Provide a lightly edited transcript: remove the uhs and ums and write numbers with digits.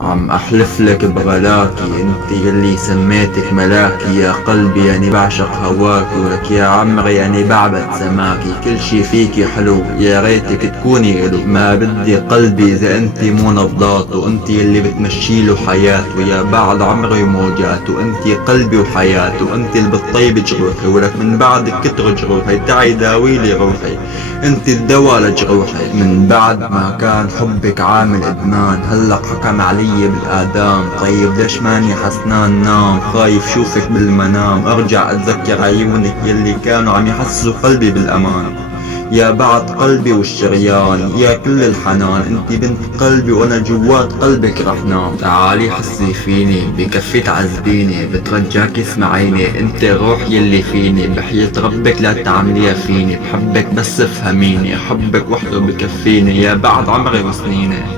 عم احلف لك بغلاكي انت يلي سميتك ملاكي، يا قلبي يعني بعشق هواكي، ولك يا عمري يعني بعبد سماكي. كل شي فيكي حلو يا ريتك تكوني الو، ما بدي قلبي اذا انت مو نبضات، وانت يلي بتمشيله حياته، يا بعد عمري موجات، وانت قلبي وحياتي، وانت اللي بتطيب جروحي، ولك من بعدك كتر جروحي، تعي داويلي روحي، انت الدوا لجروحي. من بعد ما كان حبك عامل ادمان، هلق حكم علي بالاعدام. طيب ليش ماني حسنان نام، خايف شوفك بالمنام، ارجع اتذكر عيونك يلي كانوا عم يحسسوا قلبي بالامان. يا بعد قلبي والشريان، يا كل الحنان، انت بنت قلبي وانا جوات قلبك رح نام. تعالي حسي فيني بكفي تعذبيني، بترجاك اسمعيني، انت روح يلي فيني، بحياة ربك لا تعمليها فيني، بحبك بس افهميني، حبك وحده بكفيني، يا بعد عمري وسنيني.